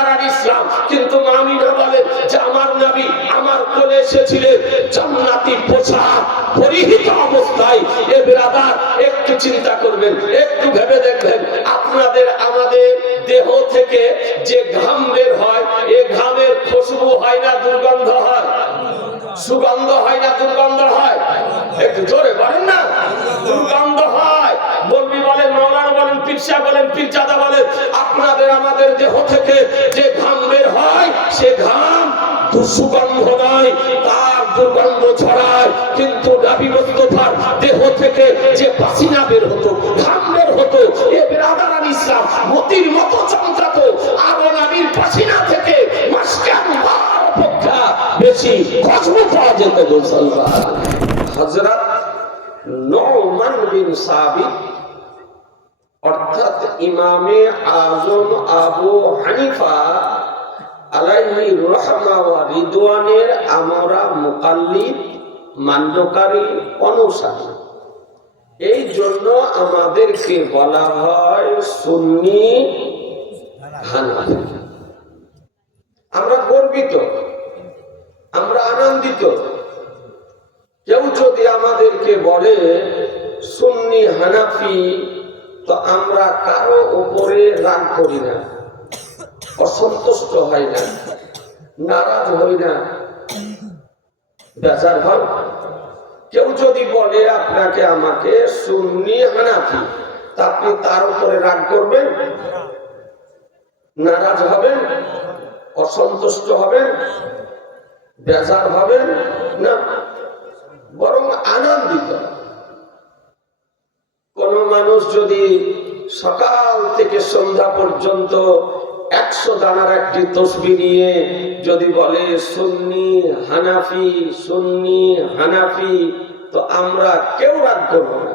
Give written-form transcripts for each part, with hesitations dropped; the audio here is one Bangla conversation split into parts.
বেরাদার আর ইসলাম। কিন্তু আমিনা বলেন যে আমার নবী আমার কোলে এসেছিলেন জান্নাতি পোশাক পরিহিত অবস্থায়। এ বেরাদার একটু চিন্তা করবেন, একটু ভেবে দেখবেন, আপনাদের আমাদের দেহ থেকে যে ঘাম বের হয়, এ ঘামের খুশবু হয় না দুর্গন্ধ হয়? সুগন্ধ হয় না দুর্গন্ধ হয়? একটু জোরে বলেন না। দুর্গন্ধ হয়। বলবি বলেন, মাওলানা বলেন, পীরসা বলেন, পীরজাদা বলেন, আপনাদের আমাদের দেহ থেকে যে ঘাম বের হয় সে ঘাম দুর্গন্ধ নয়, তার দুর্গন্ধ ছড়ায়। কিন্তু নবী মুস্তাফার দেহ থেকে যে পাসিনা বের হতো, ঘাম বের হতো, এ বেরাদার আল ইসলাম মতির মতো চমকাতো। আর নবীর পাসিনা থেকে মাসকান অপেক্ষা বেশি খুশবু পাওয়া যেত। হযরত নুমান বিন সাবিত অর্থাৎ ইমামে আজম আবু হানিফা আলাইহি রাহমা ওয়া রিদওয়ানের আমরা মুকাল্লিদ, মান্যকারী, অনুসারী। এই জন্য আমাদেরকে বলা হয় সুন্নি হানাফি। আমরা গর্বিত, আমরা আনন্দিত। কেউ যদি আমাদেরকে বলে সুন্নি হানাফি, তো আমরা কারো উপরে রাগ করি না, অসন্তুষ্ট হয় না, নারাজ হই না, বেজার হয়। কেউ যদি বলে আপনাকে আমাকে সুন্নি হানাফি, তা আপনি তার উপরে রাগ করবেন, নারাজ হবেন, অসন্তুষ্ট হবেন, বেজার হবেন না, বরং আনন্দিত। কোন মানুষ যদি সকাল থেকে সন্ধ্যা পর্যন্ত 100 দানার একটি তসবিহ নিয়ে যদি বলে সুন্নি হানাফি, সুন্নি হানাফি, তো আমরা কেউ রাগ করব না।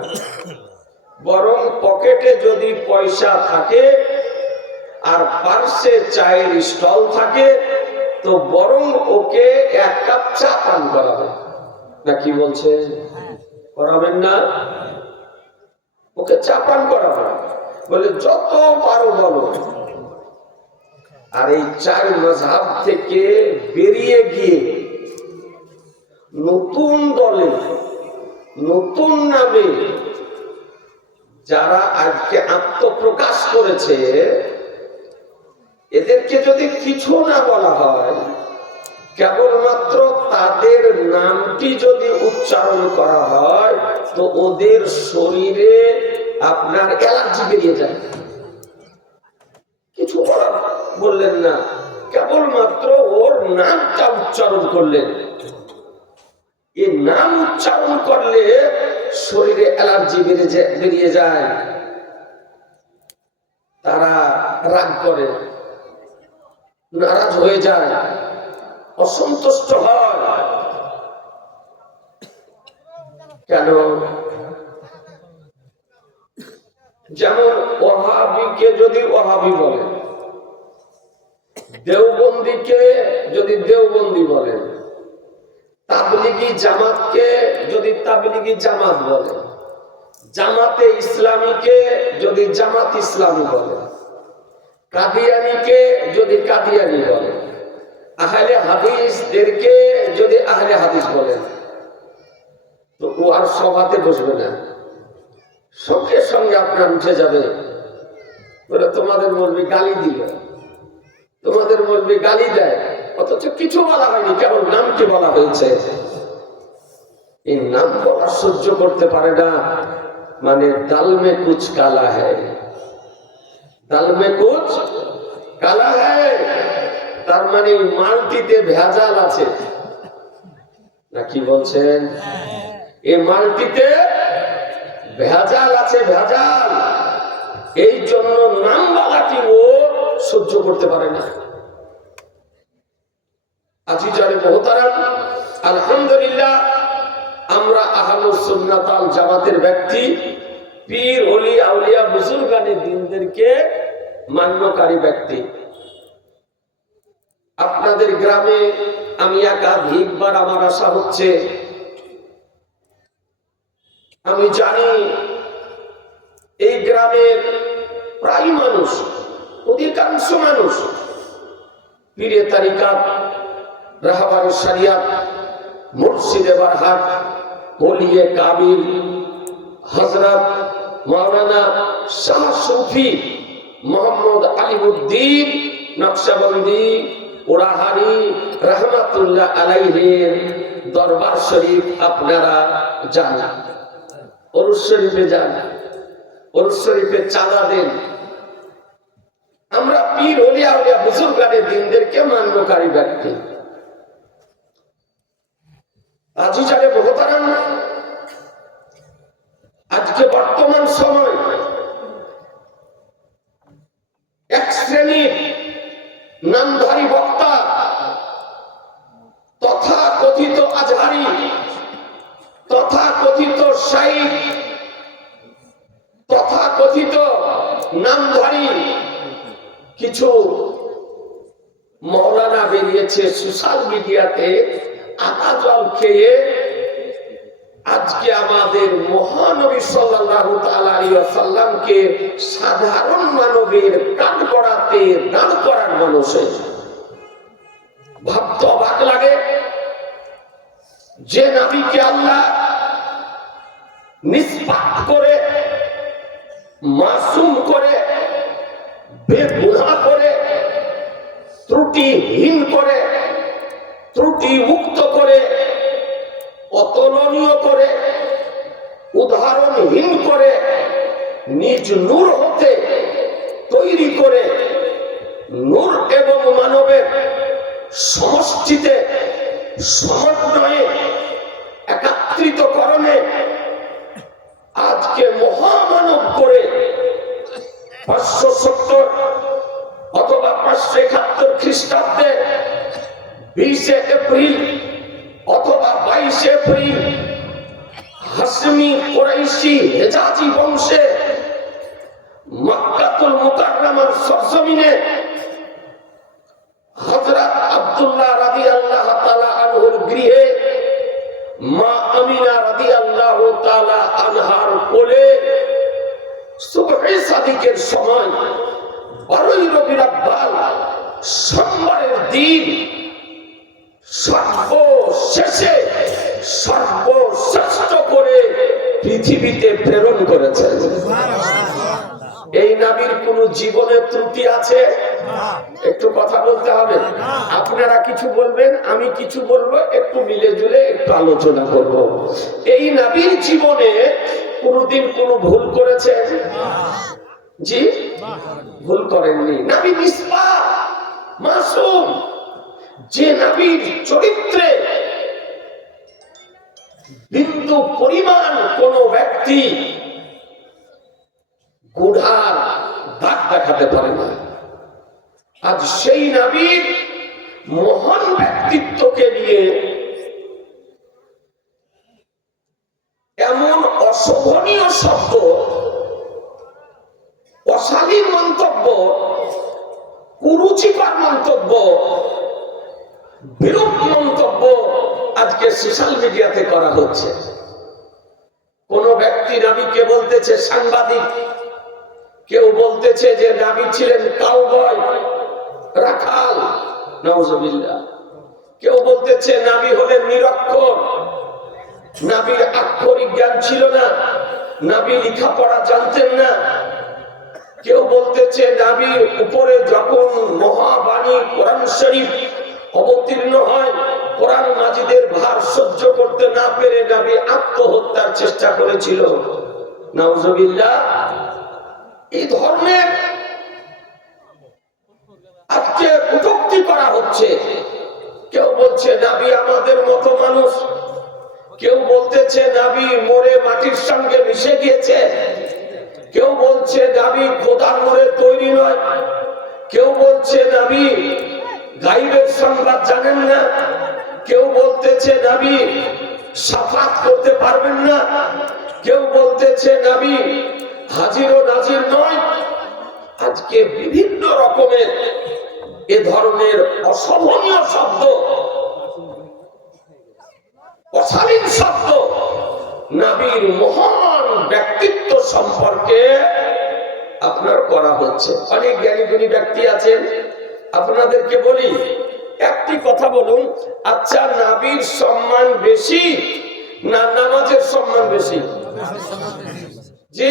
বরং পকেটে যদি পয়সা থাকে আর পার্শ্বে চায়ের স্টল থাকে, তো বরং ওকে 1 কাপ চা পান করাবে। না কি বলছে? করাবেন না? ওকে চা পান করাবে, বলে যত পারো বলো। আর এই 4 মাযহাব থেকে বেরিয়ে গিয়ে নতুন দলে, নতুন নামে যারা আজকে আত্মপ্রকাশ করেছে, এদেরকে যদি কিছু না বলা হয়, কেবলমাত্র তাদের নামটি যদি উচ্চারণ করা হয়, তো ওদের শরীরে আপনার অ্যালার্জি বেরিয়ে যায়। কিছু বললেন না, কেবলমাত্র ওর নামটা উচ্চারণ করলেন। এই নাম উচ্চারণ করলে শরীরে অ্যালার্জি বেরিয়ে যায়। তারা রাগ করে, নারাজ হয়ে যায়, অসন্তুষ্ট হয়। কেন? যেমন ওয়াহাবিকে যদি ওয়াহাবি বলে, দেওবন্দিকে যদি দেওবন্দি বলে, তাবলিগি জামাতকে যদি তাবলিগি জামাত বলে, জামাতে ইসলামীকে যদি জামাত ইসলামী বলে, কাদিয়ানীকে যদি কাদিয়ানী বলে, আহলে হাদিসদেরকে যদি আহলে হাদিস বলেন, তো ও আর সভাতে বসবে না, সঙ্গে সঙ্গে আপনার উঠে যাবে, বলে তোমাদের মৌলবি গালি দিল, তোমাদের মৌলবি গালি দেয়, অথচ কিছু বলা হয়নি, কেবল নামটি বলা হয়েছে। এই নাম বলা সহ্য করতে পারে না, মানে দাল মে কুছ কালা হ্যায়, দাল মে কুছ কালা হ্যায়, তার মানে মালটিতে ভেজাল আছে। না কি বলছেন? এই মালটিতে ভেজাল আছে, ভেজাল। এই জন্য নাম বলাটি ও সহ্য করতে পারে না। আজিজানে মুহতারাম, আলহামদুলিল্লাহ আমরা আহলুস সুন্নাত ওয়াল জামাতের ব্যক্তি, পীর ওলি আউলিয়া বুজুর্গানে দ্বীনদেরকে মান্যকারী ব্যক্তি। আপনাদের গ্রামে আমি একাধিকবার আমার আশা হচ্ছে, আমি জানি এই গ্রামের প্রায় মানুষ, অধিকাংশ মানুষ পীরে তারিকাত, রাহবার শরিয়াত, মুর্শিদে বারহাট, ওলিয়ে কাবিল হযরত মাওলানা শাহ সুফি মোহাম্মদ আলিউদ্দিন নকশবন্দি ওরাহানি রহমাতুল্লাহ আলাইহির দরবার শরীফ আপনারা যান, ওরস শরীফে যান, ওরস শরীফে চাঁদা দেন। আমরা পীর ওলিয়া উলিয়া বুজুর্গানের দিনদেরকে মান্যকারী ব্যক্তি। আজিজারে মোহতারাম, আজকে বর্তমান সময় এক শ্রেণীর নামধারী বক্তা তথা কথিত আজহারি, তথা কথিত শাইখ, তথা কথিত নামধারী কিছু মৌলানা বেরিয়েছে সোশ্যাল মিডিয়াতে আদা জল খেয়ে আজকে আমাদের মহানবী সাল্লাল্লাহু তাআলা আলাইহি ওয়াসাল্লামকে সাধারণ মানবের কাঠ গড়াতে দাঁড় করার মানুষে ভাবতে অবাক লাগে যে নবীকে আল্লাহ নিষ্পাপ করে, মাসুম করে, বেগুনাহ করে, ত্রুটিহীন করে, ত্রুটি মুক্ত করে, অতুলনীয় করে, উদাহরণহীন করে, নিজ নূর হতে তৈরি করে, নূর এবং মানবের সমষ্টিতে সমন্বয়ে একাত্রিতকরণে আজকে মহামানব করে 570 অথবা 571 খ্রিস্টাব্দে 20 এপ্রিল অথবা 22 এপ্রিল হাশমি কুরাইশি হেজাজি বংশে মক্কাতুল মুকাররমার সরজমিনে হযরত আব্দুল্লাহ রাদিয়াল্লাহু তাআলা আনহুর গৃহে মা আমিনা রাদিয়াল্লাহু তাআলা আনহার কোলে সুবহে সাদিকের সময় 12 রবিউল আউয়াল সোমবারের দিন সর্বশেষে সর্বশ্রেষ্ঠ করে পৃথিবীতে প্রেরণ করেছেন। এই নবীর কোন জীবনের ত্রুটি আছে? একটু কথা বলতে হবে। আপনারা কিছু বলবেন, আমি কিছু বলবো, একটু মিলে জুলে একটু আলোচনা করব। এই নবীর জীবনে কোনদিন কোন ভুল করেছেন? জি, ভুল করেননি। নবী নিষ্পাপ, মাসুম। যে নবীর চরিত্রে বিন্দু পরিমাণ কোন ব্যক্তি গুনার দাগ দেখাতে পারে না, আজ সেই নবীর মহান ব্যক্তিত্বকে নিয়ে এমন অশোভনীয় শব্দ, অশালীন মন্তব্য, কুরুচিকর মন্তব্য, বিরূপ মন্তব্য আজকে সোশ্যাল মিডিয়াতে করা হচ্ছে। কোন ব্যক্তি নবীকে বলতেছে সাংবাদিক, কেউ বলতেছে যে নবী ছিলেন কাউবয়, রাখাল, নাউজুবিল্লাহ। কেউ বলতেছে নবী হলেন নিরক্ষর, নবীর আক্ষরিক জ্ঞান ছিল না, নবী লেখাপড়া জানতেন না। কেউ বলতেছে নবীর উপরে যখন মহাবাণী কোরআন শরীফ অবতীর্ণ হয়, কোরআন মাজিদের ভার সহ্য করতে না পেরে নবী আত্মহত্যার চেষ্টা করেছিল, নাউজুবিল্লাহ। এই ধর্মের আজকে কটূক্তি করা হচ্ছে। কেউ বলছে নবী আমাদের মতো মানুষ, কেউ বলতেছে নবী মরে মাটির সঙ্গে মিশে গিয়েছে, কেউ বলছে নবী খোদার নূরে তৈরি নয়, কেউ বলছে নবী গায়বের সংবাদ জানেন না, কেউ বলতেছে নবী শাফাত করতে পারবেন না, কেউ বলতেছে নবী হাজির ও নাজির নয়। আজকে বিভিন্ন রকমের এ ধরনের অশোভনীয় শব্দ, অশালীন শব্দ নবীর মহান ব্যক্তিত্ব সম্পর্কে আপনার করা হচ্ছে। অনেক জ্ঞানী গুণী ব্যক্তি আছেন, আপনাদেরকে বলি একটি কথা বলুন, আচ্ছা নবীর সম্মান বেশি না নামাজের সম্মান বেশি? জি,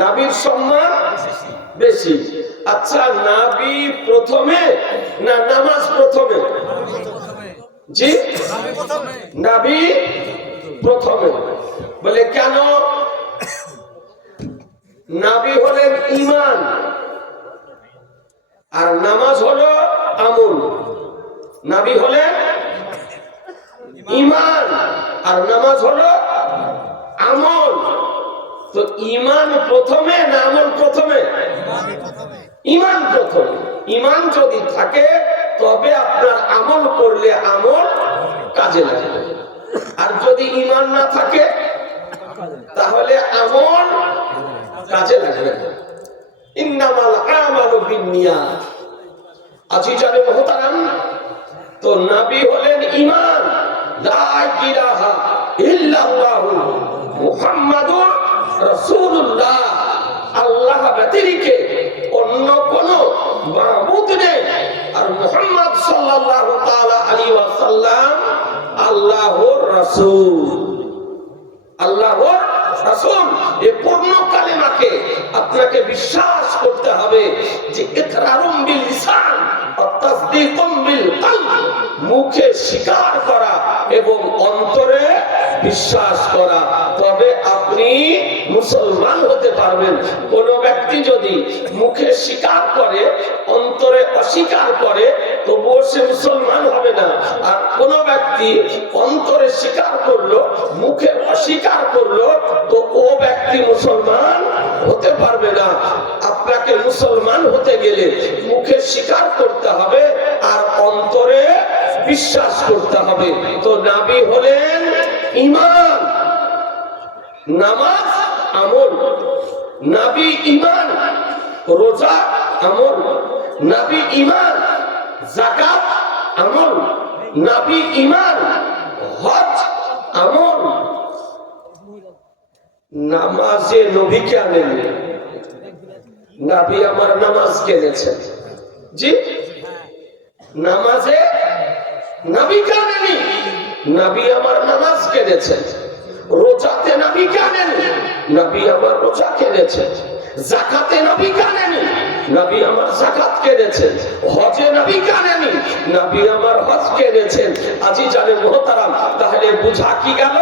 নবীর সম্মান বেশি। আচ্ছা নবী প্রথমে না নামাজ প্রথমে? জি, নবী প্রথমে। বলে কেন? নবী হলেন ঈমান আর নামাজ হলো আমল। নবী হলেন ঈমান আর নামাজ হলো আমল। তো ঈমান প্রথমে না আমল প্রথমে? ঈমান প্রথমে। ঈমান যদি থাকে তবে আপনার আমল করলে আমল কাজে লাগবে, আর যদি ঈমান না থাকে তাহলে আমল কাজে লাগবে না। ইন্নামাল আমালু বিন্নিয়াত। আজিজানে মুহতারাম, তো নবী হলেন ঈমান, লা ইলাহা ইল্লাল্লাহু মুহাম্মাদুর রাসূলুল্লাহ। আল্লাহ ব্যতিরেকে অন্য কোন মাবুদ নেই, আর মুহাম্মদ সাল্লাল্লাহু তাআলা আলাইহি ওয়াসাল্লাম আল্লাহর রাসূল। আল্লাহর রাসূল, এই পূর্ণ কালেমাকে আপনাকে বিশ্বাস করতে হবে যে ইকরারুম বিল লিসান ওয়া তাসদীকুম বিল কলব, মুখে স্বীকার করা এবং অন্তরে বিশ্বাস করা, তবে আপনি মুসলমান হতে পারবেন। কোন ব্যক্তি যদি মুখে স্বীকার করে অন্তরে অস্বীকার করে তবুও সে মুসলমান হবে না। আর কোন ব্যক্তি অন্তরে স্বীকার করলো মুখে অস্বীকার করলো তো ও ব্যক্তি মুসলমান হতে পারবে না। আপনাকে মুসলমান হতে গেলে মুখে স্বীকার করতে হবে আর অন্তরে বিশ্বাস করতে হবে। তো নবী হলেন ঈমান, নামাজ আমল। নবী ঈমান, রোজা আমল। নবী ঈমান, যাকাত আমল। নবী ঈমান, হজ আমল। নামাজে নবীকে আনেন, নবী আমার নামাজ কেনেছেন। জি, নামাজে নবীকে আনেনি, নবী আমার নামাজ কেনেছেন। রোজাতে নবীকে আনেনি, নবী আমার রোজা কেনেছেন। যাকাতে নবীকে আনেনি, নবী আমার যাকাত কেনেছেন। হজে নবীকে আনেনি, নবী আমার হজ কেনেছেন। আজিজানে মুহতারাম, তাহলে বুঝা কি গেল?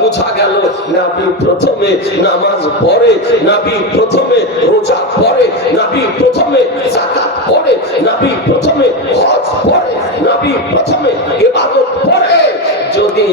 বুঝা গেল নবী প্রথমে নামাজ পড়ে, নবী প্রথমে রোজা পড়ে, নবী প্রথমে যাকাত পড়ে, নবী প্রথমে হজ পড়ে, নবী প্রথমে ইবাদত পড়ে। যদি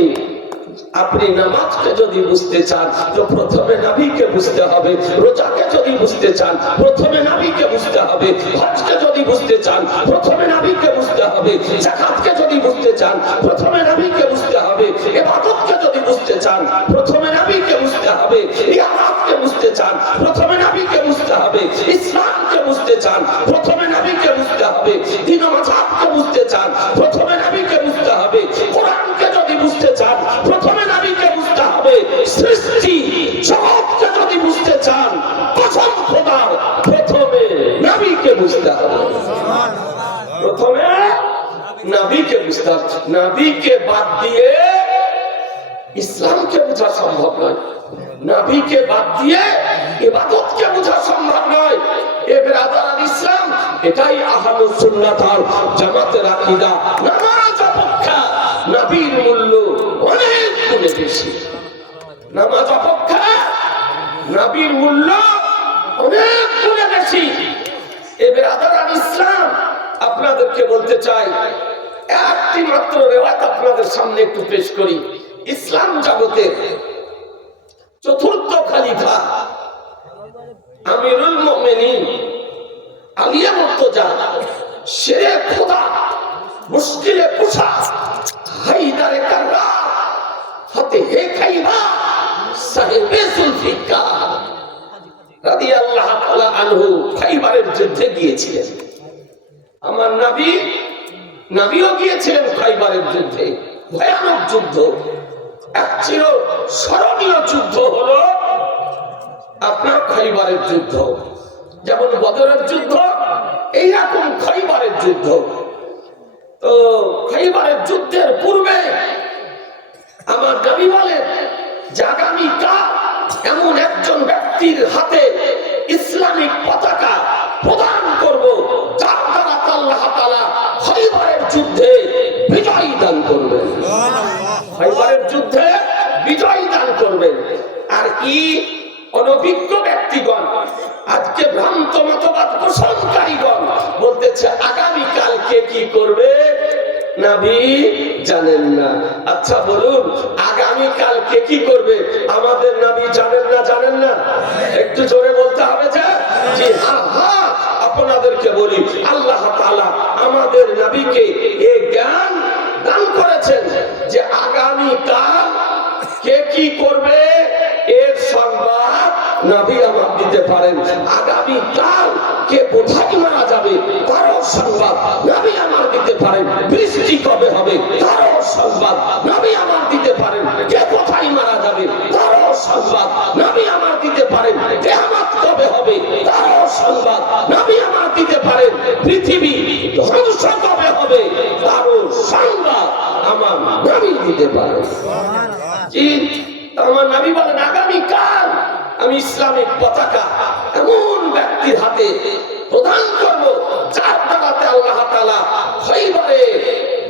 আপনি নামাজকে যদি বুঝতে চান তো প্রথমে নবীকে বুঝতে হবে। রোজাকে যদি বুঝতে চান প্রথমে নবীকে বুঝতে হবে। হজকে যদি বুঝতে চান প্রথমে নবীকে বুঝতে হবে। যাকাতকে যদি বুঝতে চান প্রথমে নবীকে বুঝতে হবে। ইবাদতকে যদি বুঝতে চান প্রথমে নবীকে বুঝতে হবে। ইয়ারাতকে বুঝতে চান প্রথমে নবীকে বুঝতে হবে। ইসলামকে বুঝতে চান প্রথমে নবীকে বুঝতে হবে। দ্বীন মাযহাবকে বুঝতে চান প্রথমে নবীকে বুঝতে হবে। কোরআনকে যদি বুঝতে চান প্রথমে নবীকে বুঝতে হবে। সৃষ্টি জগৎকে যদি বুঝতে চান প্রথম খোদার প্রথমে নবীকে বুঝতে হবে। প্রথমে নবীকে বুঝতে হবে। নবীকে বাদ দিয়ে ইসলামকে বোঝা সম্ভব নয়, নবীকে বাদ দিয়ে ইবাদতকে বোঝা সম্ভব নয়। এ বিরাদারান ইসলাম, এটাই আহলুস সুন্নাত ওয়াল জামাতের আকীদা। নামাজ অপেক্ষা নবীর মূল্য অনেক গুণে বেশি। নামাজ অপেক্ষা নবীর মূল্য অনেক গুণে বেশি। এ বিরাদারান ইসলাম, আপনাদেরকে বলতে চাই, একটি মাত্র রিওয়ায়াত আপনাদের সামনে একটু পেশ করি। ইসলাম জগতের চতুর্থ খলিফা আমিরুল মুমিনিন আলিয়া মুর্তজা শেরে খোদা মুশকিলে কুশা হায়দারে কাররার ফতেহে খাইবার সাহেবে জুলফিকার রাদিয়াল্লাহু তাআলা আনহু খাইবারের যুদ্ধে গিয়েছিলেন। আমার নবীও গিয়েছিলেন খাইবারের যুদ্ধে। ভয়ানক যুদ্ধ, এক চির স্মরণীয় যুদ্ধ হলো আপনার খাইবারের যুদ্ধ। যেমন বদরের যুদ্ধ এইরকম খৈবরের যুদ্ধ। তো খৈবরের যুদ্ধের পূর্বে আমার নবী বলেন যে আগামীকাল এমন একজন ব্যক্তির হাতে ইসলামিক পতাকা প্রদান করব, যার দ্বারা আল্লাহ তাআলা খৈবরের যুদ্ধে বিজয় দান করবেন। খৈবরের যুদ্ধে বিজয় দান করবেন। আর কি অনভিজ্ঞ ব্যক্তিগণ, আজকে ভ্রান্ত মতবাদ পোষণকারীগণ বলতেছে আগামীকাল কে কি করবে নবী জানেন না। আচ্ছা বলুন, আগামীকাল কে কি করবে আমাদের নবী জানেন না? জানেন না? একটু জোরে বলতে হবে যে জি হ্যাঁ হ্যাঁ। আপনাদেরকে বলি, আল্লাহ তাআলা আমাদের নবীকে এই জ্ঞান দান করেছেন যে আগামীকাল কে কি করবে এর সংবাদ নবী আমার দিতে পারেন। আগামীকাল কে কোথায় মারা যাবে তারও সংবাদ নবী আমার দিতে পারেন। বৃষ্টি কবে হবে তারও সংবাদ নবী আমার দিতে পারেন। কে কোথায় মারা যাবে তারও সংবাদ নবী আমার দিতে পারেন। কিয়ামত কবে হবে তারও সংবাদ নবী আমার দিতে পারেন। পৃথিবী ধ্বংস কবে হবে তারও সংবাদ আমার নবী দিতে পারেন। আমার নবী বলেন আগামীকাল আমি ইসলামিক পতাকা এমন ব্যক্তির হাতে প্রদান করব, যার দ্বারাতে আল্লাহ তাআলা খৈবরের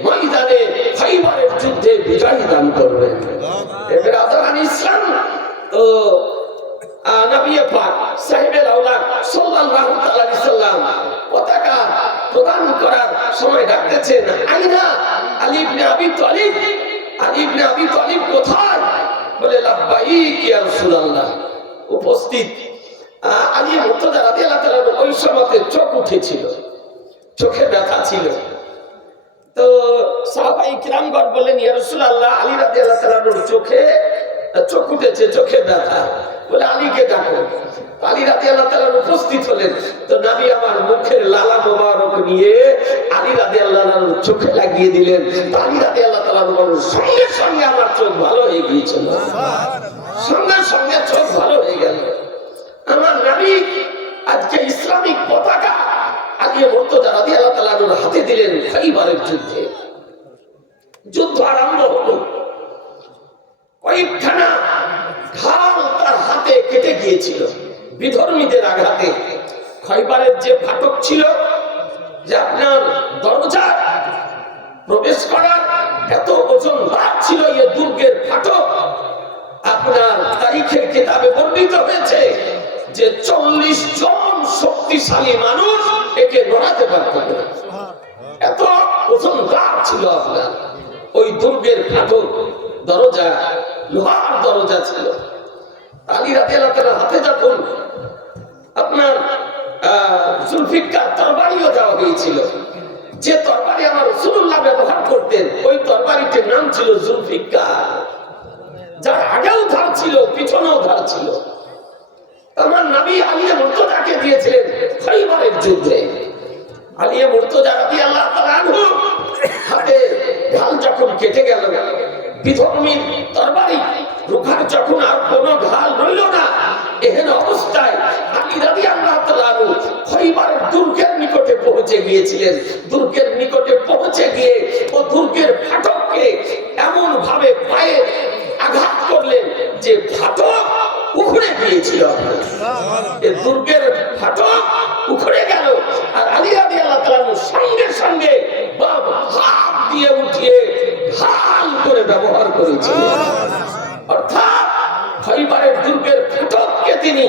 ময়দানে খৈবরের যুদ্ধে বিজয় দান করবেন। এবার আদরান ইসলাম তো নবী পাক সাহেবের আওলাদ সাল্লাল্লাহু তাআলা আলাইহি সাল্লাম পতাকা প্রদান করার সময় ডাকতেছেন, আইনা আলী ইবনে আবি তালিব। আলী ইবনে আবি তালিব কোথায়? বলে লাব্বাইক ইয়া রাসূলুল্লাহ। উপস্থিত আলী মুর্তজা রাদিয়াল্লাহু তাআলা ওই সময়তে চোখ উঠেছিল, চোখে ব্যথা ছিল। তো সাহাবায়ে কিরামগণ বললেন ইয়া রাসূলুল্লাহ, আলী রাদিয়াল্লাহু তাআলার চোখে চোখ উঠেছে, চোখে ব্যথা, বলে আলীকে ডাকো। আলী রাদিয়াল্লাহু তাআলা উপস্থিত হলেন। তো নবী আমার মুখের লালা মোবারক নিয়ে আলী রাদিয়াল্লাহু তাআলার চোখে লাগিয়ে দিলেন। আলী রাদিয়াল্লাহু তাআলা বলেন সঙ্গে সঙ্গে আমার চোখ ভালো হয়ে গিয়েছিল, সঙ্গে সঙ্গে চোখ ভালো হয়ে গেল। আমার নবী আজকে ইসলামিক পতাকা আলী মুর্তজা রাদিয়াল্লাহু তাআলার হাতে দিলেন। খৈবরের যুদ্ধে যুদ্ধ আরম্ভ হলো। কয়েকখানা ঢাল তার হাতে কেটে গিয়েছিল বিধর্মীদের আঘাতে। খৈবরের যে ফাটক ছিল, যে আপনার দরজা প্রবেশ করার এত ওজন ভার ছিল, এই দুর্গের ফাটক আপনার তারিখের কিতাবে বর্ণিত হয়েছে যে 40 জন শক্তিশালী মানুষ একে নড়াতে পারত না, এত ওজন ভার ছিল আপনার ওই দুর্গের ফাটক। দরজা লোহার দরজা ছিল। আলী রাদিয়াল্লাহু তাআলার হাতে যখন আপনার জুলফিকার তরবারিও দেওয়া হয়েছিল, যে তরবারি আমার রাসূলুল্লাহ ব্যবহার করতেন, ওই তরবারিটির নাম ছিল জুলফিকার, যার আগেও ধার ছিল পিছনেও ধার ছিল। আমার নবী আলী মুর্তজাকে দিয়েছিলেন খৈবরের যুদ্ধে। আলী মুর্তজা রাদিয়াল্লাহু তাআলা আনহু হাতে ঢাল যখন কেটে গেল, বিধর্মীর তরবারি রুখার যখন আর কোনো ঢাল রইল না, এহেন অবস্থায় আলী রাদিয়াল্লাহু তাআলা খৈবরের দুর্গের নিকটে পৌঁছে গিয়েছিলেন। দুর্গের নিকটে পৌঁছে গিয়ে ও দুর্গের ফাটককে এমন ভাবে পায়ে আঘাত করলেন যে ফাটক উখড়ে গিয়েছিল। এই দুর্গের ফাটক উখড়ে গেল। আর আলী রাদিয়াল্লাহু তাআলা সঙ্গে সঙ্গে বাম হাত দিয়ে উঠিয়ে ঢাল করে ব্যবহার করেছিলেন। অর্থাৎ খৈবরের দুর্গের ফাটককে তিনি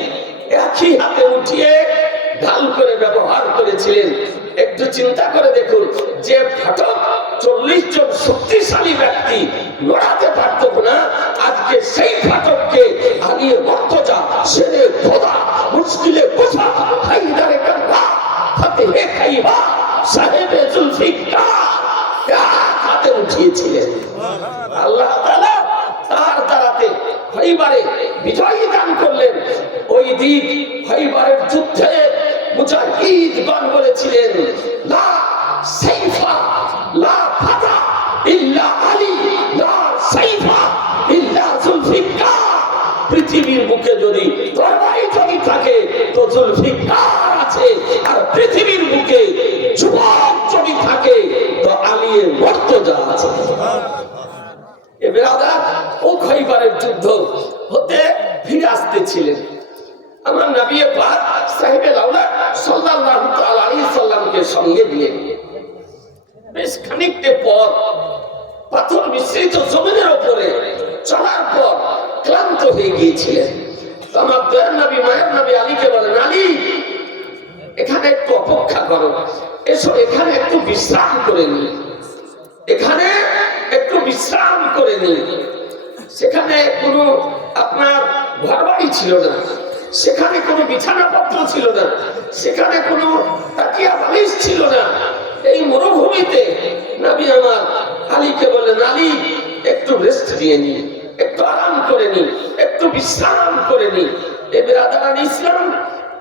একই হাতে উঠিয়ে ঢাল করে ব্যবহার করেছিলেন। একটু চিন্তা করে দেখুন, যে ফাটক 40 জন শক্তিশালী ব্যক্তি লড়াতে পারত না, আজকে সেই ফাটককে আলী মুর্তজা শেরে খোদা মুশকিলে কুশা হায়দারে কাররা ফতেহে খাইবার সাহেবে জুলফিকার হাতে উঠিয়েছিলেন। আল্লাহ তাআলা তার দ্বারাতে খৈবরে বিজয় দান করলেন। ওই দিন খৈবরের যুদ্ধে মুজাহিদগণ বলেছিলেন লা সাইফা লা ফাতা ইল্লা আলী, লা সাইফা ইল্লা জুলফিকার। পৃথিবীর বুকে যদি তরবারি যদি থাকে তো জুলফিকার আছে, আর পৃথিবীর বোঝা আছে। এ বেরাদার ও খৈবরের যুদ্ধ হতে ফিরে আসতেছিলেন আমার নবী পাক সাহেবে লাউলা সাল্লাল্লাহু তাআলা আলাইহি সাল্লামকে সঙ্গে নিয়ে বেশ খানিকটা পথ পাথর মিশ্রিত জমিনের উপরে চলার পর ক্লান্ত হয়ে গিয়েছিলেন। আমার দয়ার নবী মায়ের নবী আলীকে বলেন, আলী এখানে একটু অপেক্ষা করো, এসো এখানে একটু বিশ্রাম করে নি, এখানে একটু বিশ্রাম করে নি। সেখানে কোনো আপনার ঘর বাড়ি ছিল না, সেখানে কোনো বিছানাপত্র ছিল না, সেখানে কোনো তাকিয়া বালিশ ছিল না। এই মরুভূমিতে নবী আমার আলীকে বলেন, আলী একটু রেস্ট দিয়ে নি, একটু আরাম করে নি, একটু বিশ্রাম করে নি। এ বেরাদারান ইসলাম,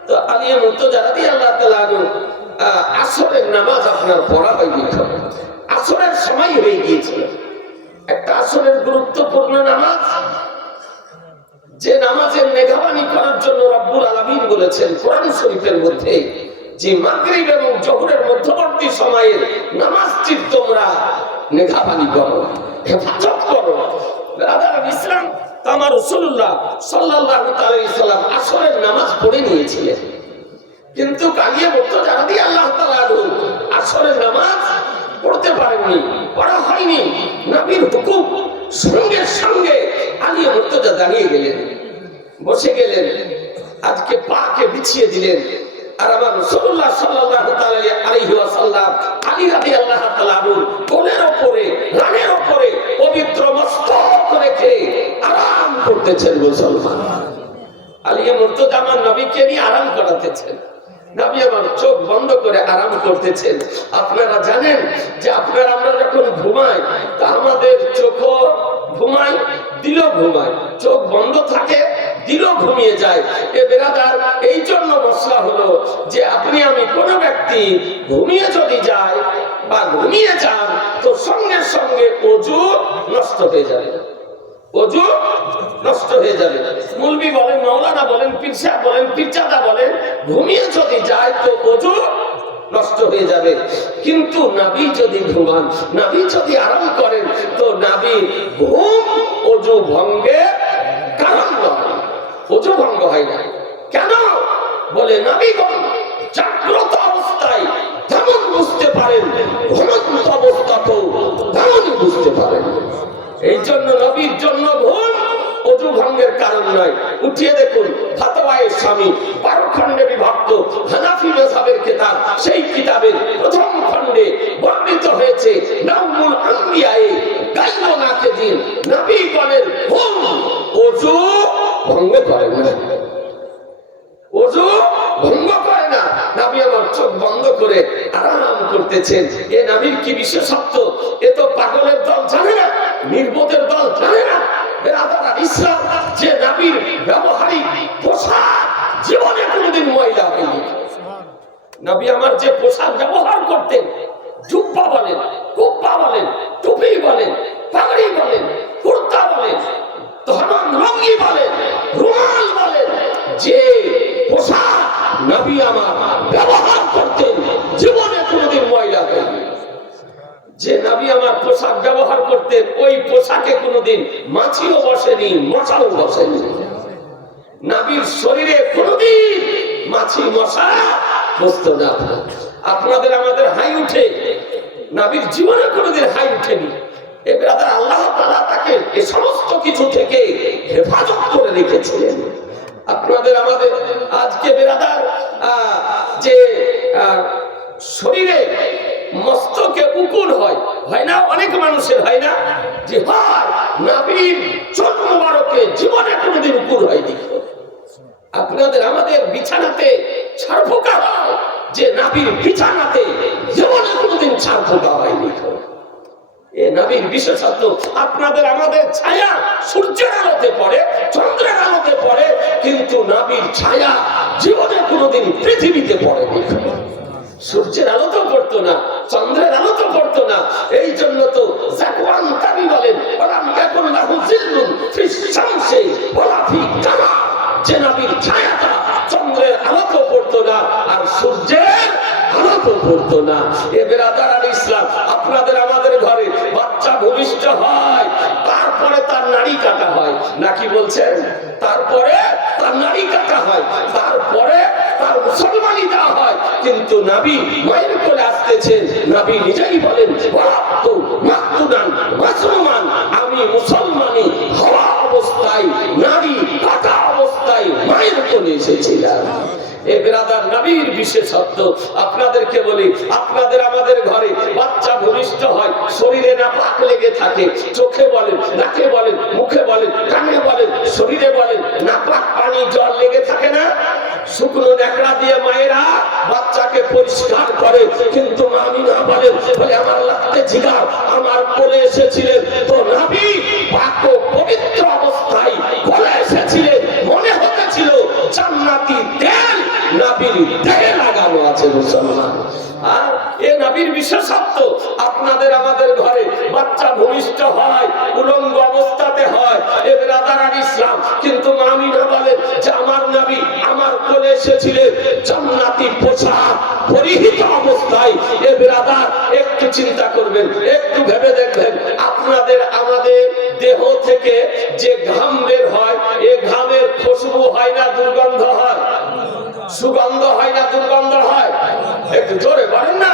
তো আলী মুর্তজা রাদিয়াল্লাহু তাআলা আসরের নামাজ আপনার পড়া হয়ে গিয়েছিল, আসরের সময় হয়ে গিয়েছিল। একটা আসরের গুরুত্বপূর্ণ নামাজ, যে নামাজের নেগাবানি করার জন্য রব্বুল আলামিন বলেছেন কোরআন শরীফের মধ্যে যে মাগরিব এবং জোহরের মধ্যবর্তী সময়ের নামাজটি তোমরা নেগাবানি করো, হেফাজত করো। ব্রাদার ইসলাম, আমার রাসূলুল্লাহ সাল্লাল্লাহু আলাইহি সাল্লাম আসরের নামাজ পড়ে নিয়েছিলেন, কিন্তু কালিয়া মুর্তজা রাদিয়াল্লাহু তাআলা আসরের নামাজ পড়তে পারেননি, পড়া হয়নি। নবীর হুকুম সঙ্গে সঙ্গে আলী মুর্তজা দাঁড়িয়ে গেলেন, বসে গেলেন, আজকে পাকে বিছিয়ে দিলেন। আর আমার রাসূলুল্লাহ সাল্লাল্লাহু আলাইহি ওয়াসাল্লাম আলী রাদিয়াল্লাহু তাআলা কোলের উপরে, রানের উপরে পবিত্র মস্তক রেখে আরাম করতেছেন মুসলমান। আলী মুর্তজা আমার নবীকে নিয়ে আরাম করাতেছেন, নবী আমার চোখ বন্ধ করে আরাম করতেছেন। আপনারা জানেন যে আপনারা আমরা যখন ঘুমাই তা আমাদের চোখ ঘুমায়, দিল ঘুমায়, চোখ বন্ধ থাকে, দিল ঘুমিয়ে যায়। এ বেরাদার এই জন্য মশলা হলো যে আপনি আমি কোন ব্যক্তি ঘুমিয়ে যদি যায় বা ঘুমিয়ে যান তো সঙ্গে সঙ্গে ওযু নষ্ট হয়ে যাবে, ওযু নষ্ট হয়ে যাবে। মুলবি বলেন, মাওলানা বলেন, পীর সাহেব বলেন, পীরজাদা বলেন, ঘুমিয়ে যদি যায় তো ওযু নষ্ট হয়ে যাবে। কিন্তু নবী যদি ঘুমান, নবী যদি আরাম করেন তো নবী ঘুম ওযু ভঙ্গের কারণ নয়, ওযু ভঙ্গ হয় না। কেন? বলে নবীগণ জাগ্রত অবস্থায় যেমন বুঝতে পারেন, ঘুমন্ত অবস্থাতেও তেমনই বুঝতে পারেন। এই জন্য নবীর জন্য ঘুম ওযু ভঙ্গের কারণ নয়। উঠিয়ে দেখুন ফাতওয়ায়ে স্বামী 12 খণ্ডে বিভক্ত হানাফি মাযহাবের কিতাব, সেই কিতাবের প্রথম খণ্ডে বর্ণিত হয়েছে নাউমুল আম্বিয়ায়ে গায়রু নাকিদিন, নবীগণের ঘুম ওযু ভঙ্গ করে না, ওযু ভঙ্গ করে না। নবী আমার চোখ বন্ধ করে আরাম করতেছেন। এ নবীর কি বিশেষত্ব, এ তো পাগলের দল জানে না, নির্বোধের দল জানে না। বেরাদার ইসলাম, যে নবীর ব্যবহারিক পোশাক জীবনে কোনোদিন ময়লা হয়নি। নবী আমার যে পোশাক ব্যবহার করতেন, জুব্বা বলেন, কুব্বা বলেন, টুপি বলেন, পাগড়ি বলেন, কুর্তা বলেন, তমাম লুঙ্গি বলেন, রুমাল বলেন, যে পোশাক নবী আমার ব্যবহার করতেন জীবনে কোনোদিন ময়লা হয়নি। যে নবী আমার পোশাক ব্যবহার করতেন ওই পোশাকে কোনোদিন মাছিও বসেনি, মশাও বসেনি। নবীর শরীরে কোনোদিন মাছি মশা বসতো না। আপনাদের আমাদের হাই উঠে, নবীর জীবনে কোনোদিন হাই উঠেনি। এবার আল্লাহ তাআলা তাকে এই সমস্ত কিছু থেকে হেফাজত করে রেখেছিলেন। আপনাদের আমাদের আজকে বেরাদার যে শরীরে মস্তকে উকুন হয়, হয় না? অনেক মানুষের হয় না? যে হয়, নবীর চোখ মোবারকে জীবনে কোনোদিন উকুন হয়নি। আপনাদের আমাদের বিছানাতে ছাড় ফোঁকা হয়, যে নবীর বিছানাতে জীবনে কোনোদিন ছাড় ফোঁকা হয়নি। এ নবীর বিশেষত্ব। আপনাদের আমাদের ছায়া সূর্যের আলোতে পড়ে, চন্দ্রের আলোতে পড়ে, কিন্তু নবীর ছায়া জীবনে কোনোদিন পৃথিবীতে পড়েনি। সূর্যের আলো তো পড়তো না, চন্দ্রের আলো তো পড়তো না। এই জন্য তো জাকওয়ান তাবি বলেন, ওয়ালাম ইয়াকুন লাহু জিল্লুন ফিশ শামসি ওয়ালা ফি কামার, যে নবীর ছায়াটা চন্দ্রের আলো তো পড়তো না আর সূর্যের আলো তো পড়তো না। এ বেরাদার ইসলাম, আপনাদের আমাদের ঘরে হয় তারপরে তার নাড়ি কাটা হয়, নাকি বলছেন? তারপরে তার নাড়ি কাটা হয়, তারপরে তার মুসলমানি দেওয়া হয়। কিন্তু নবী মায়ের কোলে আসতেছেন, নবী নিজেই বলেন আমি মুসলমানি হওয়া অবস্থায় নারী কাটা অবস্থায় মায়ের কোলে এসেছিলাম। এ বেরাদার নবীর বিশেষত্ব। আপনাদেরকে বলি, আপনাদের আমাদের ঘরে বাচ্চা ভূমিষ্ঠ হয়, শরীরে নাপাক লেগে থাকে, চোখে বলেন, নাকে বলেন, মুখে বলেন, কানে বলেন, শরীরে বলেন, নাপাক পানি জল লেগে থাকে না? শুকনো ন্যাকড়া দিয়ে মায়েরা বাচ্চাকে পরিষ্কার করে, কিন্তু আমিনা বলেন বলে আমার লাগতে জিগার আমার কোলে এসেছিলেন তো নবী পাক ও পবিত্র অবস্থায় কোলে এসেছিলেন, মনে হতেছিল জান্নাতি তেল নবীর দেহে লাগানো আছে। মুসলমান, আর এ নবীর বিশেষত্ব। আপনাদের আমাদের ঘরে বাচ্চা ভূমিষ্ঠ হয়, উলঙ্গ অবস্থাতে হয়, এ বেরাদার ইসলাম। কিন্তু আমিনা বলেন যে আমার নবী আমার কোলে এসেছিলেন জান্নাতি পোশাক পরিহিত অবস্থায়। এ বেরাদার একটু চিন্তা করবেন, একটু ভেবে দেখবেন, আপনাদের আমাদের দেহ থেকে যে ঘাম বের হয়, এ ঘামের খুশবু হয় না দুর্গন্ধ হয়? সুগন্ধ হয় না দুর্গন্ধ হয়? একটু জোরে বলেন না।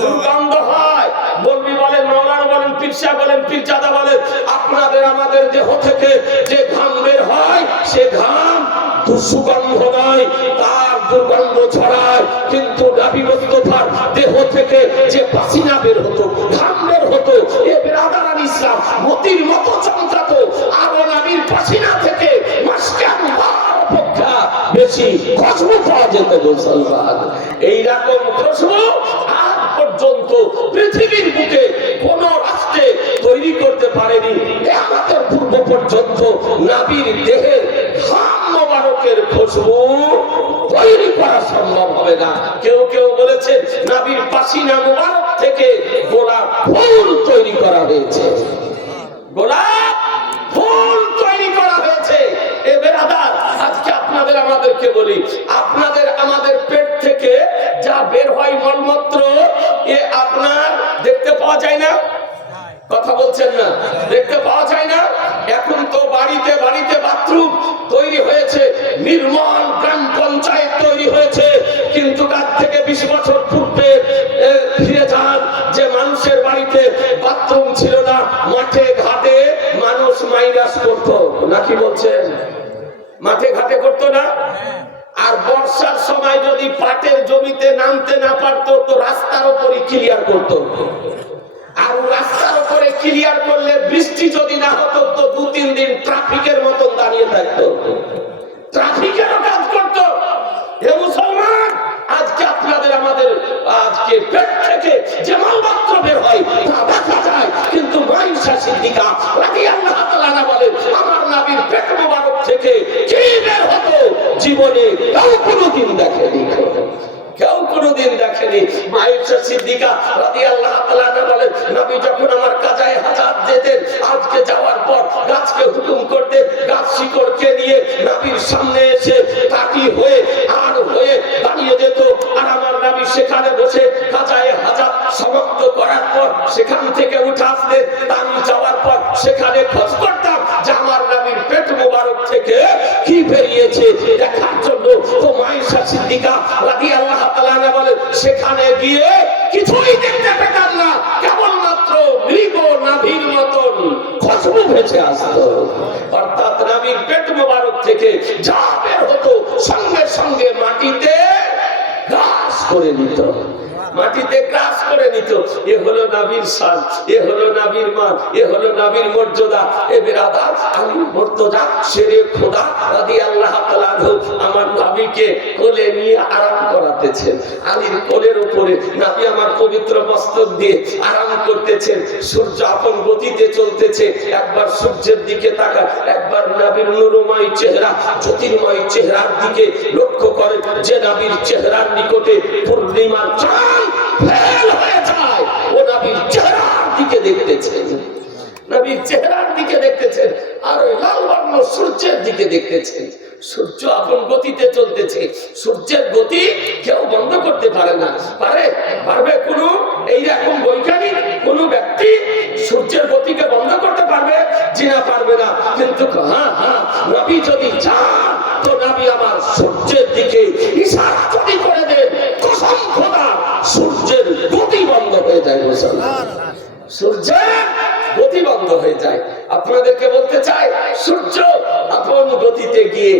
দুর্গন্ধ হয়। বলবি বলেন, মাওলানা বলেন, পীরসা বলেন, পীরজাদা বলেন, আপনাদের আমাদের দেহ থেকে যে ঘাম বের হয় সে ঘাম দুঃসুগন্ধ নয়, তার দুর্গন্ধ ছড়ায়। কিন্তু নবী মুস্তাফার দেহ থেকে যে পাসিনা বের হতো, ঘাম বের হতো, এ বেরাদার ইসলাম মতির মতো চমকাতো। আর নবীর পাসিনা থেকে মাসকান অপেক্ষা বেশি খুশবু পাওয়া যেত। মুসলমান, এইরকম খুশবু আজ পর্যন্ত পৃথিবীর বুকে কোন রাষ্ট্রে তৈরি করতে পারেনি। আমাদের পূর্ব পর্যন্ত নবীর দেহের ঘাম মোবারকের খুশবু তৈরি করা সম্ভব হবে না। কেউ কেউ বলেছেন নবীর পাসিনা মোবারক থেকে গোলাপ ফুল তৈরি করা হয়েছে, গোলাপ ফুল তৈরি করা হয়েছে। এ বেরাদার, আজকে আপনাদের আমাদেরকে বলি, আপনাদের আমাদের পেট থেকে যা বের হয় মলমূত্র, এ আপনার দেখতে পাওয়া যায় না? কথা বলছেন না? দেখতে পাওয়া যায় না? এখন তো বাড়িতে বাড়িতে বাথরুম তৈরি হয়েছে, নির্মল গ্রাম পঞ্চায়েত তৈরি হয়েছে। কিন্তু তার থেকে 20 বছর পূর্বে ফিরে যান, যে মানুষের বাড়িতে বাথরুম ছিল না, মাঠে ঘাটে মানুষ মাইনাস করতো, নাকি বলছেন? মাঠে ঘাটে করতো না? আর বর্ষার সময় যদি পাটের জমিতে নামতে না পারতো তো রাস্তার উপরে ক্লিয়ার করতো। আর রাস্তার উপরে ক্লিয়ার করলে বৃষ্টি যদি না হতো তো 2-3 দিন ট্রাফিকের মতন দাঁড়িয়ে থাকতো, ট্রাফিকেরও কাজ করতো। হে মুসলমান, আজকে আপনাদের আমাদের আজকে পেট থেকে যে মালপত্র বের হয় তা দেখা যায়, কিন্তু মাইশা সিদ্দিকা রাদিয়াল্লাহু তাআলা বলেন আমার নবীর পেট মোবারক থেকে কি বের হতো জীবনে কেউ কোনোদিন দেখেনি, কেউ কোনোদিন দেখেনি। মাইশা সিদ্দিকা রাদিয়াল্লাহু তাআলা বলেন নবী যখন আমার কাজায়ে হাজাত যেতেন, আজকে যাওয়ার পর গাছকে হুকুম করতেন, গাছ শিকড়কে নিয়ে নবীর সামনে এসে কাটি হয়ে আর হয়ে দাঁড়িয়ে যেত। আর আমার নবী সেখানে বসে কাজায়ে হাজাত সমাপ্ত করার পর সেখান থেকে উঠে আসতেন। আমি যাওয়ার পর সেখানে খোঁজ করতাম যে আমার নবীর পেট মোবারক থেকে কি বেরিয়েছে দেখার জন্য। তো মাইশা সিদ্দিকা রাদিয়াল্লাহু তাআলা বলেন সেখানে গিয়ে কিছুই দেখতে পেতাম না, কেবলমাত্র মৃগ নাভির মতন খুশবু ভেসে আসতো। অর্থাৎ নবীর পেট মোবারক থেকে যা বের হতো সঙ্গে সঙ্গে মাটিতে গ্রাস করে নিত, মাটিতে গ্রাস করে নিত। এ হলো নবীর শান, এ হলো নবীর মান, এ হলো নবীর মর্যাদা। এ বেরাদার, আলী মুর্তজা শেরে খোদা রাদিয়াল্লাহু তাআলা আমার নবীকে কোলে নিয়ে আরাম করাতেছেন। আলীর কোলের উপরে নবী আমার পবিত্র মস্তক দিয়ে আরাম করতেছেন। সূর্য আপন গতিতে চলতেছে, একবার সূর্যের দিকে তাকান, একবার নবীর নূরময় চেহারা, জ্যোতির্ময় চেহারার দিকে লক্ষ্য করেন, যে নবীর চেহারার নিকটে পূর্ণিমার চাঁদ ফেল হয়ে যায়। ও নবীর চেহারার দিকে দেখতেছেন, নবীর চেহারার দিকে দেখতেছেন, আর ওই লাল বর্ণ সূর্যের দিকে দেখতেছেন। সূর্য আপন গতিতে চলতেছে, সূর্যের গতি কেউ বন্ধ করতে পারে না। পারবে কোন এইরকম বৈজ্ঞানিক কোন ব্যক্তি সূর্যের গতিকে বন্ধ একটু হ্যাঁ হ্যাঁ নবী যদি চান তো নবী আমার সূর্যের দিকে ইশারা যদি করে দেন, কসম খোদা সূর্যের গতি বন্ধ হয়ে যায়। সূর্যের গতি বন্ধ হয়ে যায়। আপনাদেরকে বলতে চাই, সূর্য আপন গতিতে গিয়ে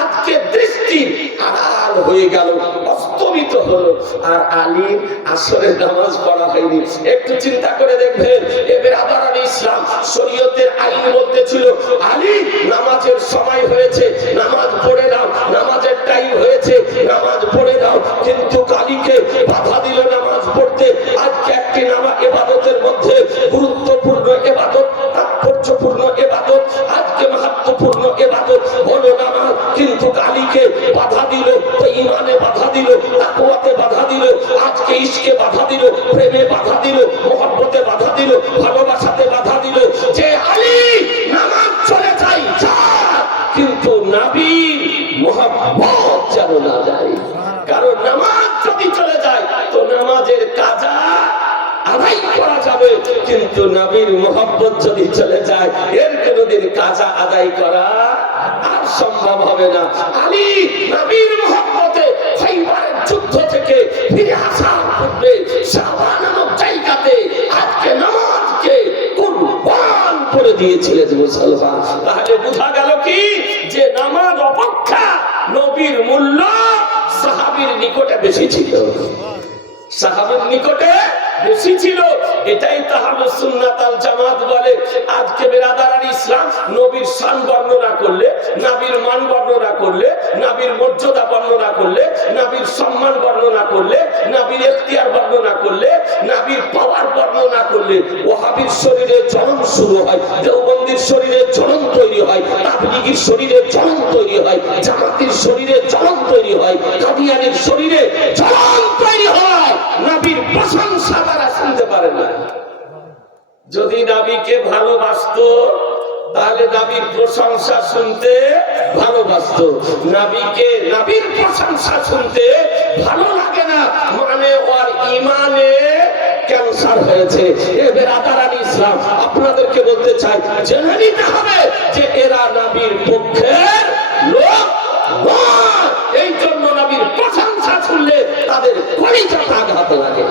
আজকে দৃষ্টি আড়াল হয়ে গেল, অস্তমিত হলো, আর আলীর আসরের নামাজ পড়া হয়নি। একটু চিন্তা করে দেখবেন, এবার আবার ইসলাম শরীয়তের আইন বলতেছিল, আলী নামাজের সময় হয়েছে, নামাজ পড়ে নাও, নামাজের টাইম হয়েছে, নামাজ পড়ে নাও। কিন্তু আলীকে বাধা দিল নামাজ পড়তে। আজকে একটি নামাজ ইবাদতের মধ্যে গুরুত্বপূর্ণ ইবাদত, তাৎপর্যপূর্ণ ইবাদত, আজকে মাহাত্ম্যপূর্ণ ইবাদত হলো নামাজ, কিন্তু আলীকে বাধা দিল, তো ইমানে বাধা দিল, তাকওয়াতে বাধা দিল, আজকে ইশকে বাধা দিল, প্রেমে বাধা দিল, মহব্বতে বাধা দিল, ভালোবাসাতে বাধা দিল, যে আলী নামাজ চলে যাই যা, কিন্তু নবীর মহব্বত যেন না যায়। কারণ নামাজ যদি চলে যায় তো নামাজের কাজা আদায় করা যাবে, কিন্তু নবীর মহব্বত যদি চলে যায় এর কোনদিন কাজা আদায় করা আর সম্ভব হবে না। আলী নবীর মহব্বতে খাইবারের যুদ্ধ থেকে ফিরে আসার পূর্বে সাবা নামক জায়গাতে আজকে নামাজকে কুরবান করে দিয়েছিলেন মুসলমান। তাহলে বোঝা গেল কি, যে নামাজ অপেক্ষা নবীর মূল্য সাহাবীর নিকটে বেশি ছিল, সাহাবীর নিকটে বেশি ছিল। এটাই তাহলুস সুন্নাত আল জামাত বলে। আজকে বেরাদারান ইসলাম নবীর শান বর্ণনা করলে, নবীর মান বর্ণনা করলে, নবীর মর্যাদা বর্ণনা করলে, নবীর সম্মান বর্ণনা করলে, নবীর ইখতিয়ার বর্ণনা করলে, নবীর পাওয়ার বর্ণনা করলে ওয়াহাবীর শরীরে জ্বলন শুরু হয়, দেওবন্দির শরীরে জ্বলন তৈরি হয়, তাবলীগীর শরীরে জ্বলন তৈরি হয়, জামাতের শরীরে জ্বলন তৈরি হয়, কাদিয়ানীর শরীরে জ্বলন তৈরি হয়। নবীর প্রশংসা তারা শুনতে পারে না। যদি নবীকে ভালোবাসতো তাহলে নবীর প্রশংসা শুনতে ভালোবাসতো। নবীকে নবীর প্রশংসা শুনতে ভালো লাগে না, মানে ওর ইমানে ক্যান্সার হয়েছে। এবার আদারান ইসলাম আপনাদেরকে বলতে চাই, জেনে নিতে হবে যে এরা নবীর পক্ষের লোক নয়। এই জন্য নবীর প্রশংসা শুনলে তাদের কলিজাতে আঘাত লাগে,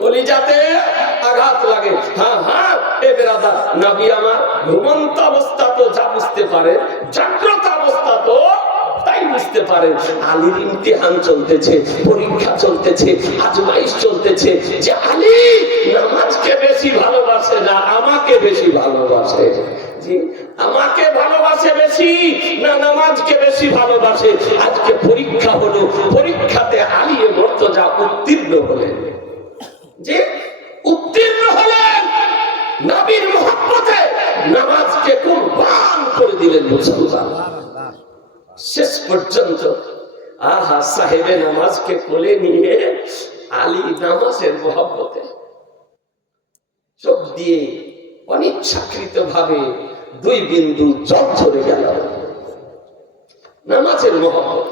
কলিজাতে আঘাত লাগে। হ্যাঁ হ্যাঁ এ বেরাদার, নবী আমার ঘুমন্ত অবস্থা তো যা বুঝতে পারে, জাগ্রত অবস্থা তো তাই বুঝতে পারেন। আলীর ইমতিহান চলতেছে, পরীক্ষা চলতেছে, আজমাইশ চলতেছে, যে আলী নামাজকে বেশি ভালোবাসে না আমাকে বেশি ভালোবাসে, আমাকে ভালোবাসে বেশি না নামাজকে বেশি ভালোবাসে। আজকে পরীক্ষা হলো, পরীক্ষাতে আলী মুর্তজা উত্তীর্ণ হলেন, যে উত্তীর্ণ হলেন নবীর মহব্বতে, নামাজকে কুরবান করে দিলেন মুসলমান। শেষ পর্যন্ত আহা সাহেবে নামাজকে কোলে নিয়ে আলী নামাজের মহব্বতে চোখ দিয়ে অনিচ্ছাকৃত ভাবে 2 বিন্দু জল ঝরে গেল নামাজের মহব্বত।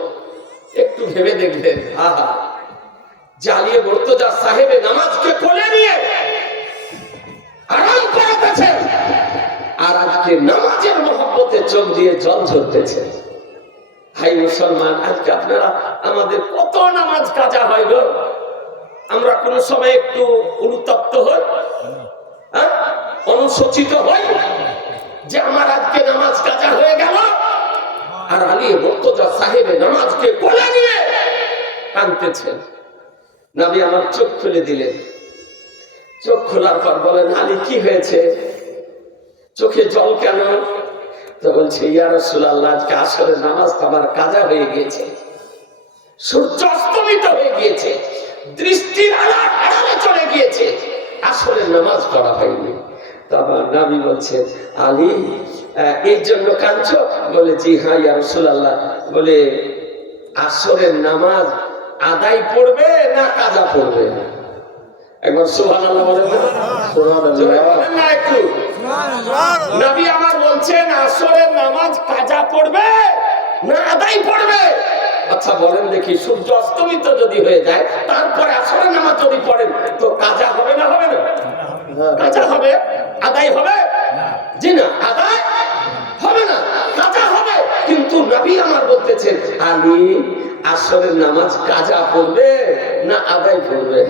একটু ভেবে দেখলেন, আহা জালিয়ে মুর্তজা সাহেবে নামাজকে কোলে নিয়ে আরাম করাতেছে, আর আজকে নামাজের মহব্বতে চোখ দিয়ে জল ঝরতেছে। হাই মুসলমান, আজকে আপনারা আমাদের কত নামাজ কাজা হয় গো, আমরা কোন সময় একটু অনুতপ্ত হই, অনুশোচিত হই যে আমার আজকে নামাজ কাজা হয়ে গেল। আর আলী মুর্তজা সাহেবে নামাজকে কোলে নিয়ে কাঁদতেছেন। নবী আমার চোখ খুলে দিলেন। চোখ খোলার পর বলেন, আলী কি হয়েছে, চোখে জল কেন? তো বলছে, ইয়া রাসূলুল্লাহ, আজকে আসরের নামাজ তো আমার কাজা হয়ে গিয়েছে, সূর্য অস্তমিত হয়ে গিয়েছে, দৃষ্টির আড়ালে চলে গিয়েছে, আসরের নামাজ পড়া হয়নি। তখন নবী বলছেন, আলী এই জন্য কাঁদছো? বলে, জি হ্যাঁ ইয়া রাসূলুল্লাহ। বলে, আসরের নামাজ আদায় পড়বে না কাজা পড়বে? একবার সুবহানাল্লাহ বলেন না, সুবহানাল্লাহ না একটু। নবী আমার বলছেন আসরের নামাজ কাজা পড়বে না আদায় পড়বে? আচ্ছা বলেন দেখি, সূর্য অস্তমিত যদি হয়ে যায় তারপরে আসরের নামাজ যদি পড়েন তো কাজা হবে না হবে না? কাজা হবে, আদায় হবে? জি না, আদায় হবে না। করেছেন, আলী আসরের নামাজ কাজা পড়বে না আদায় করবে?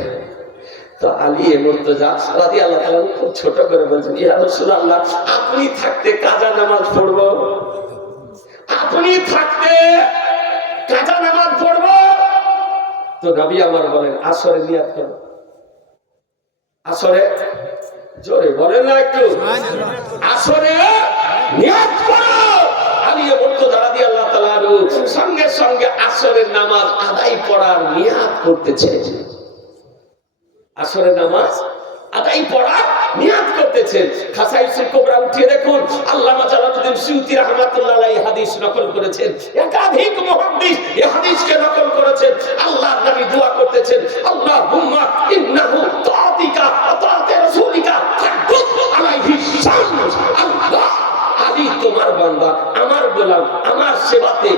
তো আলী মুর্তজা রাদিয়াল্লাহু তাআলা খুব ছোট করে বলছেন, ইয়া রাসূলুল্লাহ, আপনি থাকতে কাজা নামাজ পড়ব, আপনি থাকতে কাজা নামাজ পড়ব। তো নবী আমার বলেন, আসরে নিয়াত করো। আসরে জোরে বলেন না একটু, আসরে নিয়াত করো। আলী মুর্তজা রাদিয়াল্লাহু তাআলা সঙ্গে সঙ্গে আসরের নামাজ আদায় করার নিয়াত করতেছে। আসরের নামাজ আদায় পড়ার নিয়াত করতেছেন। খাসাইসুল কুবরা উঠিয়ে দেখুন, আল্লামা জালালউদ্দিন সুয়ুতী রাহমাতুল্লাহ আলাইহি হাদিস নকল করেছেন, একাধিক মুহাদ্দিস এই হাদিসকে নকল করেছেন। আল্লাহর নবী দোয়া করতেছেন, আল্লাহুম্মা ইন্নাহু তাআতিকা ওয়া তাআতি রাসূলিকা ফাদুদ আলাইহি শামস। আল্লাহ, আলী তোমার বান্দা, আমার গোলাম, আমার সেবাতে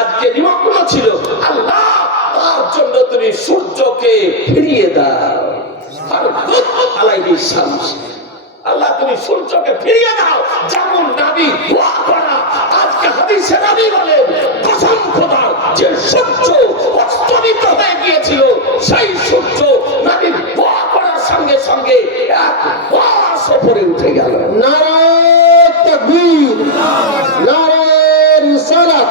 আজকে নিমগ্ন ছিল, আল্লাহ তার জন্য তুমি সূর্যকে ফিরিয়ে দাও। আল্লাহ তুমি সূর্যকে ফিরিয়ে দাও। যেমন নবী দোয়া করা, আজকে হাদিসে নবী বলেন, কসম খোদার, যে সূর্য অস্তমিত হয়ে গিয়েছিল, সেই সূর্য নবীর দোয়া করার সঙ্গে সঙ্গে এক বড় সফরে উঠে গেল। নারায়ে তাকবীর, নারায়ে রিসালাত,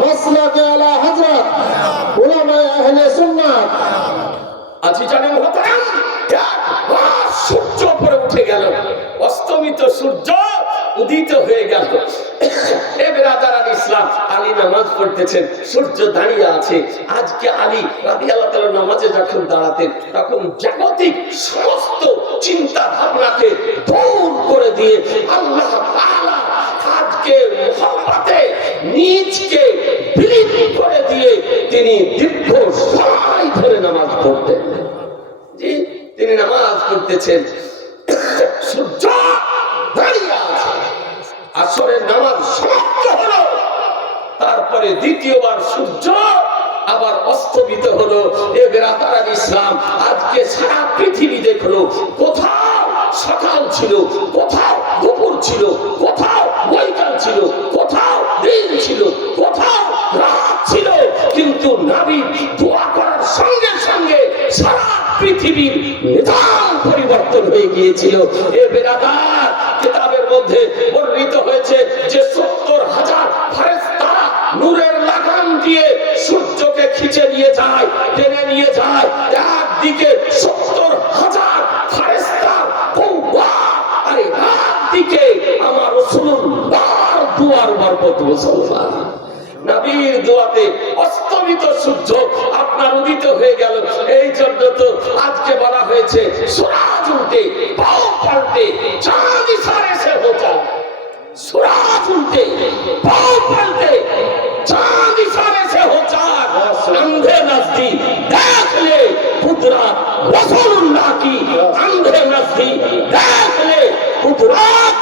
মাসলাকে আলা হযরত উলামায়ে আহলে সুন্নাত। আজি জানে মুহতারাম, সূর্য উপরে উঠে গেল, অস্তমিত সূর্য উদিত হয়ে গেল। এ বেরাদারান ইসলাম, আলী নামাজ পড়তেছেন, সূর্য দাঁড়িয়ে আছে। আজকে আলী রাদিয়াল্লাহু তাআলা নামাজে যখন দাঁড়াতেন, তখন জাগতিক সমস্ত চিন্তা ভাবনাকে দূর করে দিয়ে আল্লাহ তাআলা আজকে মুহাব্বতে নিজকে বিলীন করে দিয়ে তিনি দীর্ঘ সময় ধরে নামাজ পড়তেন। জি, তিনি নামাজ পড়তেছেন, সূর্য দাঁড়িয়ে আছে। আসরের নামাজ সমাপ্ত হলো, তারপরে দ্বিতীয়বার সূর্য আবার অস্তমিত হলো। এ বেরাদারান ইসলাম, আজকে সারা পৃথিবী দেখলো, কোথাও সকাল ছিল, কোথাও দুপুর ছিল, কোথাও বৈকাল ছিল, কোথাও দিন ছিল, কোথাও রাত ছিল, কিন্তু নবী দোয়া করার সঙ্গে সঙ্গে সারা পৃথিবীর নিজাম পরিবর্তন হয়ে গিয়েছিল। এ বেরাদার, কিতাবের মধ্যে বর্ণিত হয়েছে যে ৭০,০০০ ফেরেশতা নূরের লাগাম দিয়ে সূর্যকে খিচে নিয়ে যায়, টেনে নিয়ে যায়। একদিকে ৭০,০০০ ফেরেশতার কওয়া, আর একদিকে আমার রাসূলুল্লাহর দুয়ার বরকত। মুসলমান নবীর দোয়াতে অস্তমিত সূর্য আপনার উদিত হয়ে গেল। এই জন্য তো আজকে বলা হয়েছে, সূরজ উল্টে পাও পাল্টে চাঁদ ইশারে সে হোতা। সূরজ উল্টে পাও পাল্টে चांद इशारे से हो चार, अंधे नजदीक देख ले कुदरत रसूलुल्लाह की, अंधे नजदीक देख ले कुदरत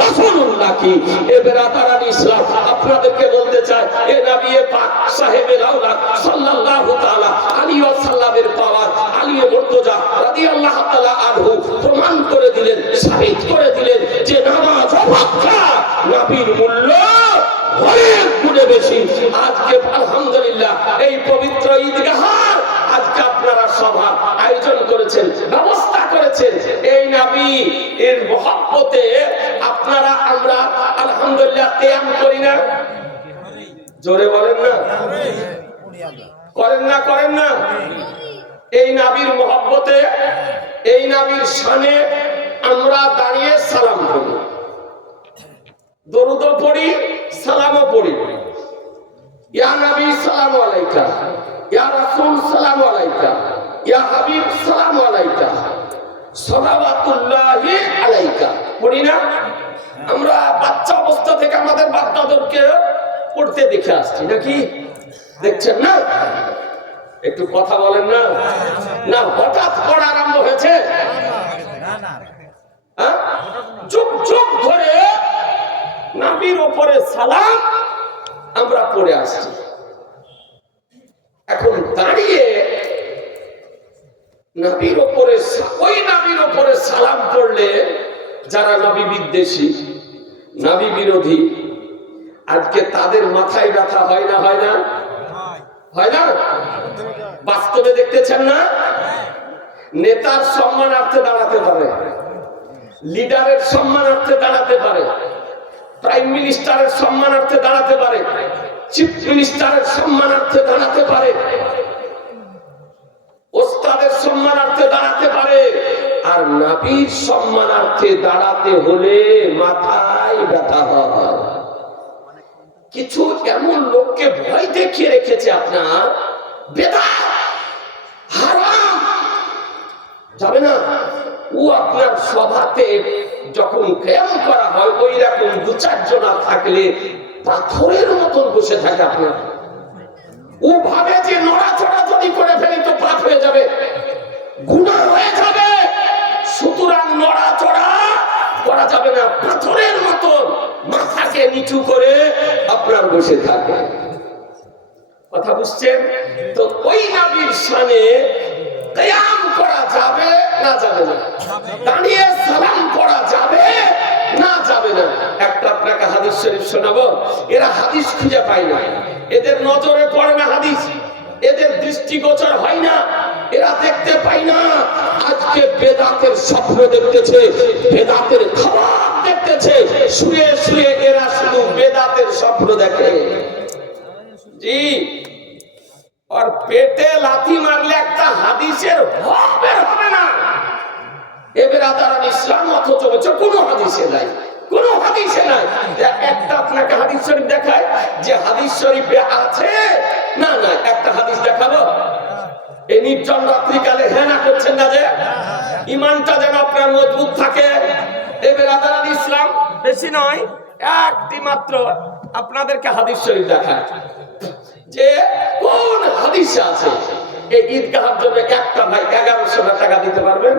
রাসূলুল্লাহ কি। এ বেরাদারান ইসলাম, আপনাদেরকে বলতে চাই, এ নবী পাক সাহেবে লাউলা সাল্লাল্লাহু তাআলা আলাইহি ওয়াসাল্লামের পাওয়ার আলী মুর্তজা রাদিয়াল্লাহু তাআলা আনহু প্রমাণ করে দিলেন, সাবিত করে দিলেন যে নামাজ অপেক্ষা নবীর মূল্য অনেক গুণে বেশি। আজকে আলহামদুলিল্লাহ এই পবিত্র ঈদগাহার আজকে আপনারা সভা আয়োজন করেছেন, ব্যবস্থা করেছেন। এই নবী এর মহব্বতে আপনারা আমরা আলহামদুলিল্লাহ কিয়াম করি না? জোরে বলেন না, করেন না? করেন না? এই নবীর মহব্বতে, এই নবীর শানে আমরা দাঁড়িয়ে সালাম করি, দরুদ পড়ি, সালামও পড়ি। ইয়া নবী সালাম আলাইকা, ইয়া রাসূল সালাম আলাইকা, ইয়া হাবিব সালাম আলাইকা, সালাওয়াতুল্লাহি আলাইকা পড়ি না? আমরা বাচ্চা অবস্থা থেকে আমাদের বাপ-দাদাদেরকে পড়তে দেখে আসছি, নাকি দেখছেন না? একটু কথা বলেন না। না হঠাৎ পড়া আরম্ভ হয়েছে? যুগ যুগ ধরে নবীর উপরে সালাম আমরা পড়ে আসছি। এখন দাঁড়িয়ে নবীর উপরে, ওই নবীর উপরে সালাম পড়লে যারা নবী বিদ্বেষী, নবী বিরোধী, আজকে তাদের মাথায় ব্যথা হয় না, হয় না, হয় না? বাস্তবে দেখতেছেন না? নেতার সম্মানার্থে দাঁড়াতে পারে, লিডারের সম্মানার্থে দাঁড়াতে পারে, প্রাইম মিনিস্টারের সম্মানার্থে দাঁড়াতে পারে, চিফ মিনিস্টারের সম্মানার্থে দাঁড়াতে পারে, ওস্তাদের সম্মানার্থে দাঁড়াতে পারে, আর নবীর সম্মানার্থে দাঁড়াতে হলে মাথায় ব্যথা হয়। কিছু এমন লোককে ভয় দেখিয়ে রেখেছে আপনার, বেদাত হারাম যাবে না। ও আপনার সভাতে যখন কিয়াম করা হয় ওই রকম দু চারজন থাকলে পাথরের মতন বসে থাকে আপনার। ও ভাবে যে নড়াচড়া যদি করে ফেলে তো পাপ হয়ে যাবে, গুনাহ হয়ে যাবে, সুতরাং নড়াচড়া করা যাবে না, পাথরের মতন মাথাকে নিচু করে আপনার বসে থাকে। কথা বুঝছেন তো? ওই নবীর শানে কিয়াম করা যাবে না, যাবে না? দাঁড়িয়ে সালাম পড়া যাবে না, যাবে না? একটা আপনাকে হাদিস শরীফ শোনাবো। এরা হাদিস খুঁজে পায় না, এদের নজরে পড়ে না হাদিস, এদের দৃষ্টিগোচর হয় না, এরা দেখতে পায় না। আজকে বেদাতের স্বপ্ন দেখতেছে, বেদাতের খাবার দেখতেছে, শুয়ে শুয়ে এরা শুধু বেদাতের স্বপ্ন দেখে। জি, আর পেটে লাথি মারলে একটা হাদিসের হবে না। এবার আদারান ইসলাম অথচ বলছে কোনো হাদিসে নাই, কোনো হাদিসে নাই। একটা আপনাকে হাদিস শরীফ দেখায় যে হাদিস শরীফে আছে না, না একটা হাদিস দেখাবো। এই নির্জন রাত্রিকালে হেনা করছেন না যে ইমানটা যেন আপনার মজবুত থাকে। এবার আদারান ইসলাম বেশি নয়, একটি মাত্র আপনাদেরকে হাদিস শরীফ দেখায় যে কোন হাদিসে আছে এই ঈদগাহের জন্য একটা ভাই 1100 টাকা দিতে পারবেন।